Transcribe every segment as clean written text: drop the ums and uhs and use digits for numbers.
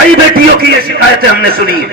کئی بیٹیوں کی یہ شکایتیں ہم نے سنی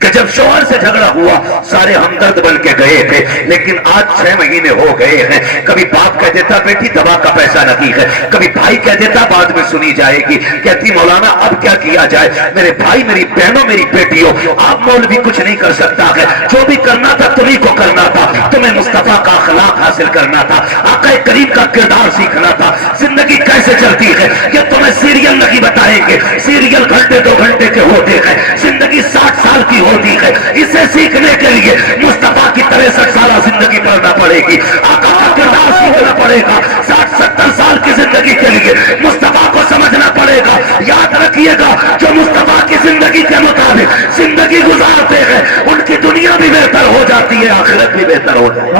کہ جب شوہر سے جھگڑا ہوا سارے ہمدرد بن کے گئے تھے، لیکن آج 6 مہینے ہو گئے ہیں، کبھی باپ کہہ دیتا بیٹی دوا کا پیسہ نہیں ہے، کبھی بھائی کہہ دیتا بعد میں سنی جائے گی، کہتی مولانا اب کیا کیا جائے، میرے بھائی میری بہنوں میری بیٹیوں آپ مولوی کچھ نہیں کر سکتا ہے، جو بھی کرنا تھا تمہیں کو کرنا تھا، تمہیں مصطفیٰ کا اخلاق حاصل کرنا تھا، آقا کریم کا کردار سیکھنا تھا، زندگی کیسے چلتی ہے یہ تمہیں سیریل نہیں بتائیں گے، سیریل گھنٹے 2 گھنٹے کے ہوتے ہیں، زندگی 60 سال کی ہوتی ہے، اسے سیکھنے کے لیے مصطفیٰ کی 63 سالہ زندگی پڑھنا پڑے گی، آقا کا کردار سیکھنا پڑے گا، 60-70 سال کی زندگی کے لیے مصطفیٰ کو سمجھنا پڑے گا۔ یاد رکھیے گا جو مصطفیٰ کی زندگی کے مطابق زندگی گزارتے ہیں ان کی دنیا بھی بہتر ہو جاتی ہے، آخرت بھی بہتر ہو جاتی ہے۔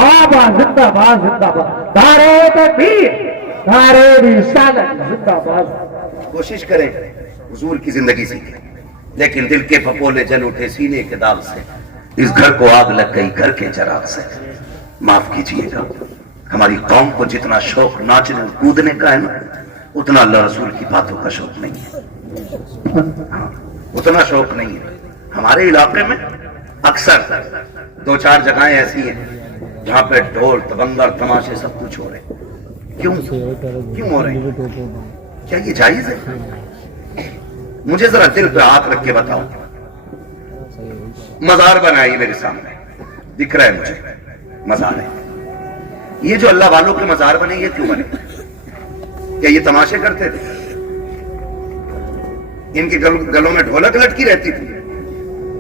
زندہ باد زندہ باد، نعرہ تکبیر، نعرہ رسالت، زندہ باد۔ کوشش کریں حضور کی زندگی سیکھیں، لیکن دل کے پھپولے جل اٹھے سینے کے داغ سے، اس گھر کو آگ لگ گئی گھر کے چراغ سے، معاف کیجئے گا۔ ہماری قوم کو جتنا شوق ناچنے اور کودنے کا ہے نا، اتنا اللہ رسول کی باتوں کا شوق نہیں ہے، اتنا شوق نہیں ہے۔ ہمارے علاقے میں اکثر 2-4 جگہیں ایسی ہیں جہاں پہ ڈھول تبنگر تماشے سب کچھ ہو رہے ہیں۔ کیوں ہو رہے ہیں؟ کیا یہ جائز ہے؟ مجھے ذرا دل پہ ہاتھ رکھ کے بتاؤ۔ مزار بنائی میرے سامنے دکھ رہا ہے مجھے، مزار ہے، یہ جو اللہ والوں کے مزار بنے یہ کیوں بنے؟ کیا یہ تماشے کرتے تھے؟ ان کے گلوں میں ڈھولک لٹکی رہتی تھی؟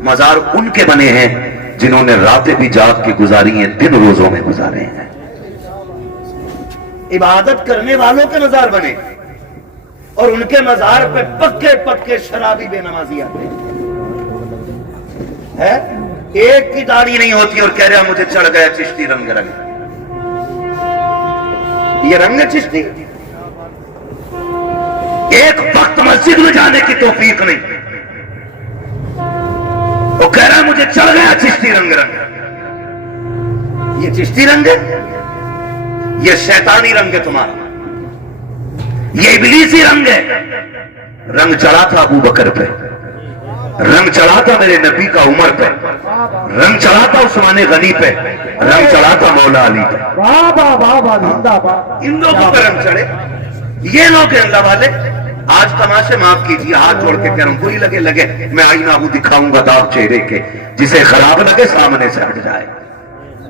مزار ان کے بنے ہیں جنہوں نے راتیں بھی جاگ کے گزاری ہیں، دن روزوں میں گزارے ہیں۔ عبادت کرنے والوں کے مزار بنے اور ان کے مزار پہ پکے پکے شرابی بے نمازی آتے ہیں۔ ایک کی داڑھی نہیں ہوتی اور کہہ رہا مجھے چڑھ گیا چشتی رنگ رنگ، یہ رنگ ہے چشتی؟ ایک وقت مسجد میں جانے کی توفیق نہیں، وہ کہہ رہا مجھے چڑھ گیا چشتی رنگ رنگ۔ یہ چشتی رنگ ہے، یہ شیطانی رنگ ہے تمہارا، یہ ابلیسی رنگ ہے۔ رنگ چڑھا تھا ابو بکر پہ، رنگ چڑھا تھا میرے نبی کا عمر پہ، رنگ چڑھا تھا عثمان غنی پہ، رنگ چڑھا تھا مولا علی پہ۔ ان لوگوں پہ رنگ چڑھے، یہ لوگ ہیں اللہ والے۔ آج تماشے معاف کیجیے، ہاتھ جوڑ کے کہہ رہا ہوں، کوئی لگے لگے، میں آئینہ ہوں دکھاؤں گا داغ چہرے کے، جسے خراب لگے سامنے سے ہٹ جائے۔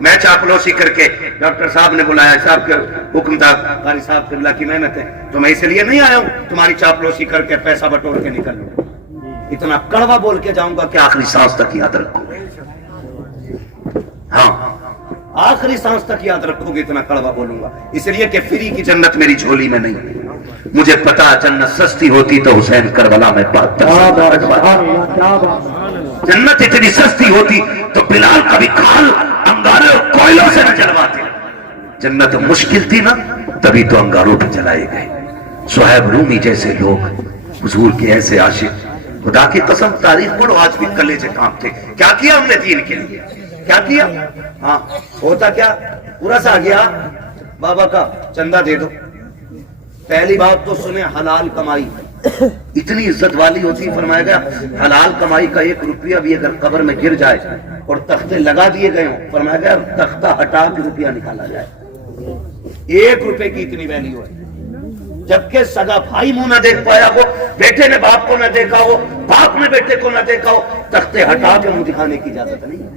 میں چاپلوسی کر کے ڈاکٹر صاحب نے بلایا، صاحب کے حکم تھا، قاری صاحب قبلہ کی محنت ہے، تو میں اس لیے نہیں آیا ہوں تمہاری چاپلوسی کر کے پیسہ بٹور کے نکل لوں، اتنا کڑوا بول کے جاؤں گا کہ آخری سانس تک یاد رکھو گے۔ ہاں آخری سانس تک یاد رکھو گے، اتنا کڑوا بولوں گا، اس لیے کہ فری کی جنت میری جھولی میں نہیں، مجھے پتا جنت سستی ہوتی تو حسین کربلا میں جنت اتنی سستی ہوتی تو بلال کبھی کھال انگارے اور کوئلوں سے نہ جلواتے۔ جنت مشکل تھی نا، تبھی تو انگاروں پہ جلائے گئے۔ صہیب رومی جیسے لوگ، حضور کے ایسے عاشق، خدا کی قسم تاریخ پڑھو آج بھی کلیجے کانپتے۔ کیا کیا ہم نے دین کے لیے؟ کیا کیا؟ ہاں ہوتا کیا، پورا سا آ گیا بابا کا چندہ دے دو۔ پہلی بات تو سنیں حلال کمائی اتنی عزت والی ہوتی، فرمایا گیا حلال کمائی کا 1 روپیہ بھی اگر قبر میں گر جائے اور تختے لگا دیے گئے ہوں، فرمایا گیا تختہ ہٹا کے روپیہ نکالا جائے۔ 1 روپے کی اتنی ویلیو ہے، جبکہ سگا بھائی منہ نہ دیکھ پایا ہو، بیٹے نے باپ کو نہ دیکھا ہو، باپ نے بیٹے کو نہ دیکھا ہو، تختے ہٹا کے منہ دکھانے کی اجازت نہیں ہے،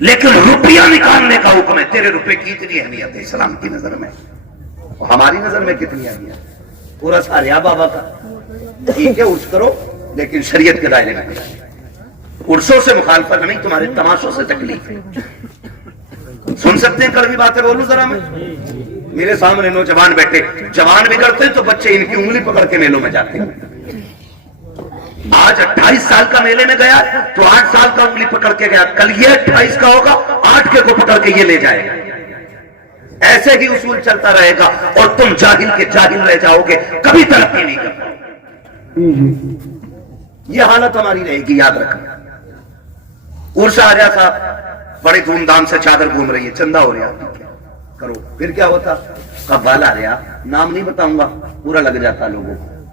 لیکن روپیہ نکالنے کا حکم ہے۔ تیرے روپے کی اتنی اہمیت ہے اسلام کی نظر میں، ہماری نظر میں کتنی اہمیت ہے؟ پورا ساریا بابا کا ٹھیک ہے عرس کرو، لیکن شریعت کے دائرے میں عرسوں سے مخالفت نہیں، تمہارے تماشوں سے تکلیف ہے۔ سن سکتے ہیں کڑوی باتیں بولوں ذرا میں؟ میرے سامنے نوجوان بیٹھے، جوان بھی کرتے ہیں تو بچے ان کی انگلی پکڑ کے میلوں میں جاتے ہیں۔ آج 28 سال کا میلے میں گیا تو 8 سال کا انگلی پکڑ کے گیا، کل یہ 28 کا ہوگا 8 کے کو پکڑ کے یہ لے جائے گا۔ ایسے ہی اصول چلتا رہے گا اور تم جاہل کے جاہل رہ جاؤ گے، کبھی ترقی نہیں کر پاؤ۔ یہ حالت ہماری رہے گی، یاد رکھنا۔ عرس آ رہا تھا، بڑے دھوم دھام سے چادر گھوم رہی ہے، چندہ ہو رہا کرو، پھر کیا ہوتا؟ قبال آ رہا، نام نہیں بتاؤں گا، پورا لگ جاتا لوگوں کو،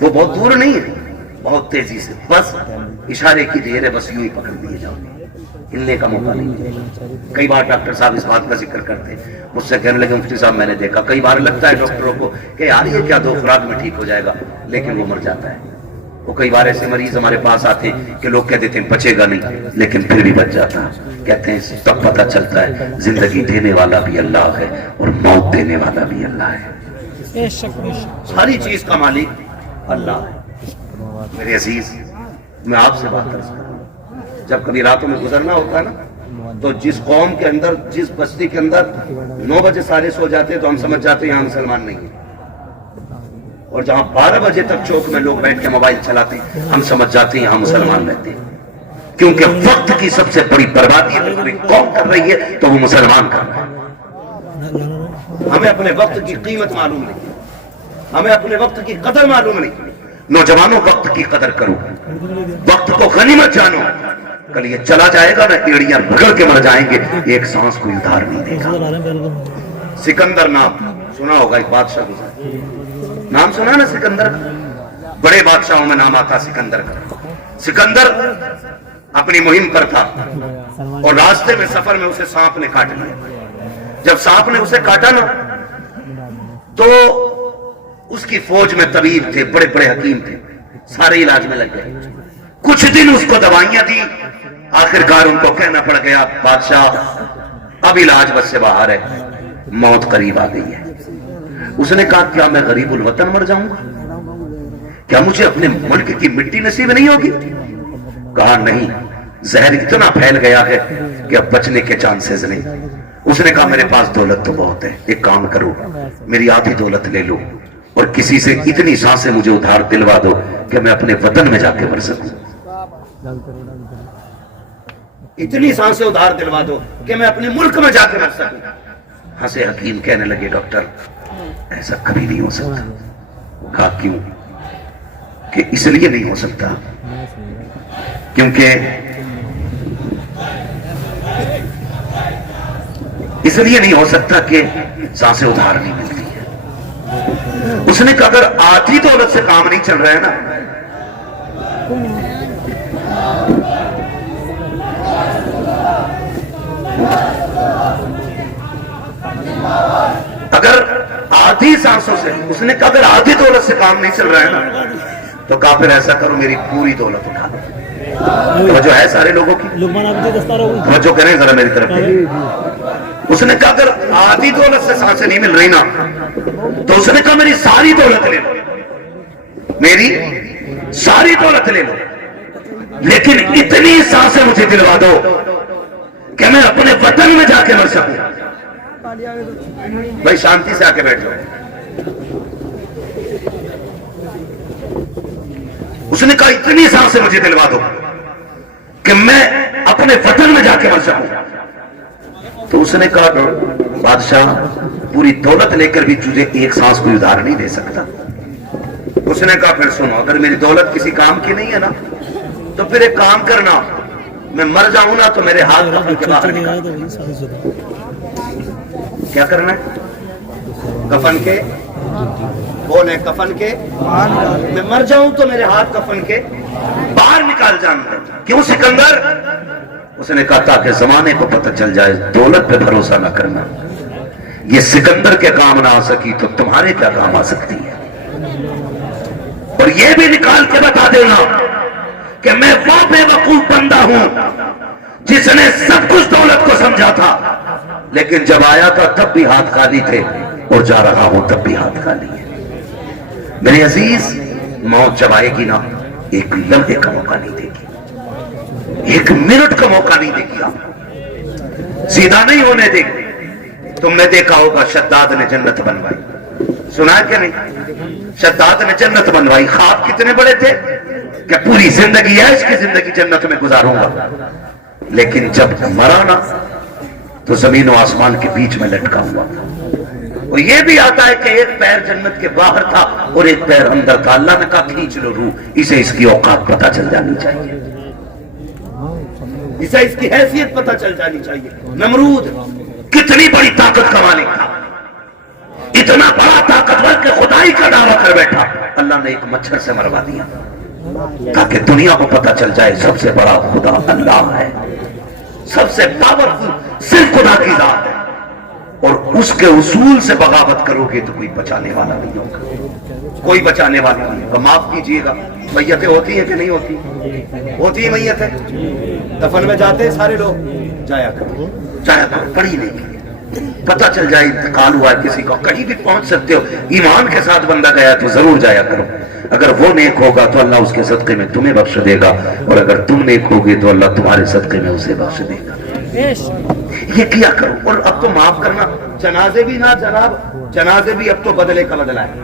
وہ بہت دور نہیں ہے, بہت تیزی سے, بس اشارے کی دیر ہے, بس یوں ہی پکڑ دیے جاؤ, ہلنے کا موقع نہیں. کئی بار ڈاکٹر صاحب اس بات کا ذکر کرتے ہیں, مجھ سے کہنے لگے مفتی صاحب میں نے دیکھا, کئی بار لگتا ہے ڈاکٹروں کو کہ یار یہ کیا 2 خوراک میں ٹھیک ہو جائے گا, لیکن وہ مر جاتا ہے. وہ کئی بار ایسے مریض ہمارے پاس آتے ہیں کہ لوگ کہتے ہیں بچے گا نہیں, لیکن پھر بھی بچ جاتا. کہتے ہیں تب پتہ چلتا ہے زندگی دینے والا بھی اللہ ہے اور موت دینے والا بھی اللہ ہے. ساری چیز کا مالک اللہ ہے. میرے عزیز, میں آپ سے بات کرتا ہوں, جب کبھی راتوں میں گزرنا ہوتا ہے نا, تو جس قوم کے اندر, جس بستی کے اندر 9 بجے سارے سو جاتے ہیں تو ہم سمجھ جاتے ہیں یہاں مسلمان نہیں ہیں, اور جہاں 12 بجے تک چوک میں لوگ بیٹھ کے موبائل چلاتے ہیں ہم سمجھ جاتے ہیں یہاں مسلمان رہتے ہیں. کیونکہ وقت کی سب سے بڑی بربادی اگر کوئی قوم کر رہی ہے تو وہ مسلمان کر رہا ہے. ہمیں اپنے وقت کی قیمت معلوم نہیں, ہمیں اپنے وقت کی قدر معلوم نہیں. نوجوانوں وقت کی قدر کرو, وقت کو غنیمت جانو, کل یہ چلا جائے گا نا, ایڑیاں رگڑ کے مر جائیں گے, ایک سانس کوئی ادھار نہیں دے گا. سکندر نام سنا ہوگا, ایک بادشاہ گزرا, نام سنا نا سکندر, بڑے بادشاہوں میں نام آتا سکندر کا. سکندر اپنی مہم پر تھا اور راستے میں سفر میں اسے سانپ نے کاٹ لیا. جب سانپ نے اسے کاٹا نا تو اس کی فوج میں طبیب تھے, بڑے بڑے حکیم تھے, سارے علاج میں لگ گئے. کچھ دن اس کو دوائیاں دی, آخرکار ان کو کہنا پڑ گیا بادشاہ اب علاج بس سے باہر ہے, موت قریب آ گئی ہے. اس نے کہا کیا میں غریب الوطن مر جاؤں گا, کیا مجھے اپنے ملک کی مٹی نصیب نہیں ہوگی؟ کہا نہیں, زہر اتنا پھیل گیا ہے کہ اب بچنے کے چانسز نہیں. اس نے کہا میرے پاس دولت تو بہت ہے, ایک کام کرو میری آدھی دولت لے لو اور کسی سے اتنی سانسیں مجھے ادھار دلوا دو کہ میں اپنے وطن میں جا کے مر سکوں. اتنی سانسیں ادھار دلوا دو کہ میں اپنے ملک میں جا کے مر سکوں. ہنسے حکیم, کہنے لگے ڈاکٹر ایسا کبھی نہیں ہو سکتا. کہا کیوں؟ کہ اس لیے نہیں ہو سکتا کیونکہ اس لیے نہیں ہو سکتا کہ سانسیں ادھار نہیں ملتی ہے. اس نے کہا اگر آدھی دولت سے کام نہیں چل رہا ہے نا, اگر آدھی سانسوں سے, اس نے کہا اگر آدھی دولت سے کام نہیں چل رہا ہے نا تو کہا پھر ایسا کرو میری پوری دولت اٹھا دو. توجہ ہے سارے لوگوں کی, توجہ کریں ذرا میری طرف. اس نے کہا اگر آدھی دولت سے سانسیں نہیں مل رہی نا تو اس نے کہا میری ساری دولت لے لو, میری ساری دولت لے لو, لیکن اتنی سانسیں مجھے دلوا دو کہ میں اپنے وطن میں جا کے مر سکوں. بھائی شانتی سے آ کے بیٹھ جاؤ. اس نے کہا اتنی سانسیں مجھے دلوا دو کہ میں اپنے وطن میں جا کے مر سکوں. تو اس نے کہا بادشاہ پوری دولت لے کر بھی تجھے ایک سانس کوئی ادھار نہیں دے سکتا. اس نے کہا پھر سنو, اگر میری دولت کسی کام کی نہیں ہے نا تو پھر ایک کام کرنا, میں مر جاؤں نا تو میرے ہاتھ کفن کے باہر نکال. کیا کرنا ہے؟ کفن کے, بولے کفن کے, میں مر جاؤں تو میرے ہاتھ کفن کے باہر نکال جانا. کیوں سکندر؟ اس نے کہا تاکہ زمانے کو پتہ چل جائے دولت پہ بھروسہ نہ کرنا. یہ سکندر کے کام نہ آ سکی تو تمہارے کیا کام آ سکتی ہے. اور یہ بھی نکال کے بتا دینا کہ میں وہ بے وقوف بندہ ہوں جس نے سب کچھ دولت کو سمجھا تھا, لیکن جب آیا تھا تب بھی ہاتھ خالی تھے اور جا رہا ہوں تب بھی ہاتھ خالی ہے. میرے عزیز, موت جب آئے گی نا ایک لمحے کا موقع نہیں دے گی, ایک منٹ کا موقع نہیں دے گی, آپ سیدھا نہیں ہونے دے گی. تم نے دیکھا ہوگا شداد نے جنت بنوائی, سنا ہے کہ نہیں؟ شداد نے جنت بنوائی. خواب کتنے بڑے تھے کہ پوری زندگی ہے اس کی زندگی جنت میں گزاروں گا, لیکن جب مرا نا تو زمین و آسمان کے بیچ میں لٹکا ہوا تھا. اور یہ بھی آتا ہے کہ ایک پیر جنت کے باہر تھا اور ایک پیر اندر تھا. اللہ نے کہا کھینچ لو روح, اسے اس کی اوقات پتہ چل جانی چاہیے, اسے اس کی حیثیت پتہ چل جانی چاہیے. نمرود کتنی بڑی طاقت کا مالک تھا, اتنا بڑا طاقتور کہ خدائی کا دعویٰ کر بیٹھا، اللہ نے ایک مچھر سے مروا دیا تاکہ دنیا کو پتہ چل جائے سب سے بڑا خدا اللہ ہے، سب سے پاورفل صرف خدا کی ذات ہے، اور اس کے اصول سے بغاوت کرو گے تو کوئی بچانے والا نہیں ہوگا، کوئی بچانے والا نہیں ہوگا۔ معاف کیجئے گا، میتیں ہوتی ہیں کہ نہیں ہوتی؟ ہوتی ہیں میتیں، دفن میں جاتے ہیں سارے لوگ، جایا کرو پڑھی نہیں کی، پتہ چل جائے انتقال ہوا ہے کسی کو، کہیں بھی پہنچ سکتے ہو، ایمان کے ساتھ بندہ گیا تو ضرور جایا کرو، اگر وہ نیک ہوگا تو اللہ اس کے صدقے میں تمہیں بخش دے گا، اور اگر تم نیک ہوگے تو اللہ تمہارے صدقے میں اسے بخش دے گا۔ یہ کیا کرو۔ اور اب تو معاف کرنا، جنازے بھی نہ جناب، جنازے بھی اب تو بدلے کا بدلہ ہے،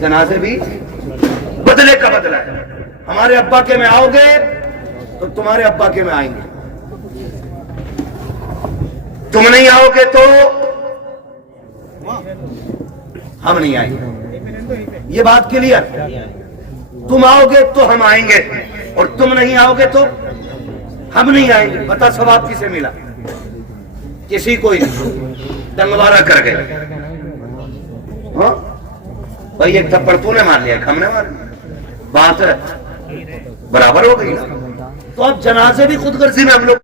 جنازے بھی بدلے کا بدلہ ہے۔ ہمارے ابا کے میں آؤ گے تو تمہارے ابا کے میں آئیں گے، تم نہیں آؤ گے تو ہم نہیں آئیں گے، یہ بات کلیئر۔ تم آؤ گے تو ہم آئیں گے، اور تم نہیں آؤ گے تو ہم نہیں آئیں گے۔ بتا ثواب کسے ملا؟ کسی کو ہی نہیں، ڈنگوارا کر گئے۔ ہاں بھائی، ایک تھپڑ تو نے مار لیا، ہم نے مار لیا، بات ہے برابر ہو گئی نا۔ تو اب جنازے بھی خود غرضی میں ہم لوگ